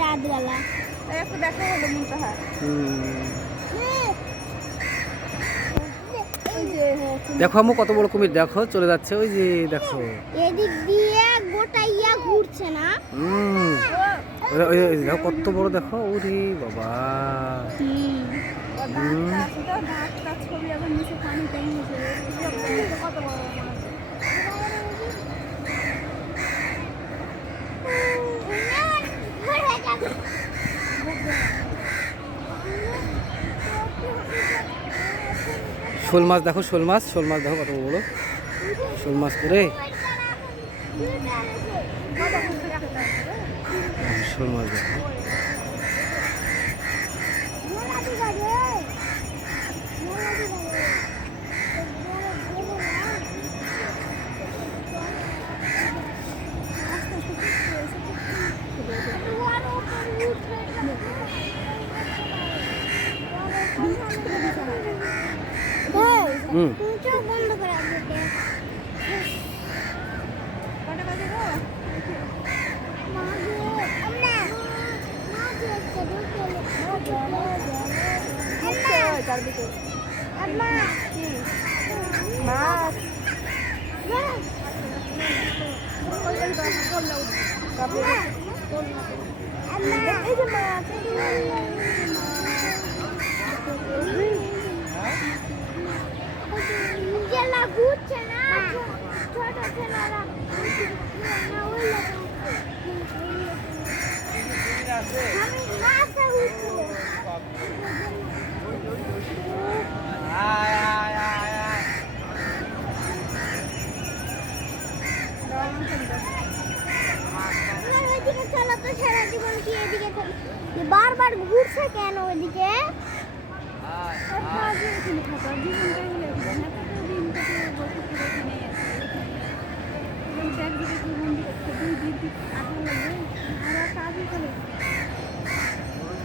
দাঁতওয়ালা একটু দেখা হলো মুনতাহা। দেখো আম্মু কত বড় কুমির, দেখো চলে যাচ্ছে ওই যে দেখো এদিক দিয়ে গোটা ইয়া ঘুরছে না। দেখো কত বড়, দেখো ওরে বাবা। ছবি এখন নিচে পানি কত বড় শোল মাছ দেখো, শোল মাছ দেখো কত বড় শোল মাছ করে। শোল মাছ দেখো। বন্ধ করে চারদিকে মাছ এই যে মাছ জেলা ঘুরছে না ছোট ছেলেরা আমি মাছে উঠছি ওইদিকে চলো তো সারা জীবন কি এদিকে বারবার ঘুরছে কেন ওইদিকে?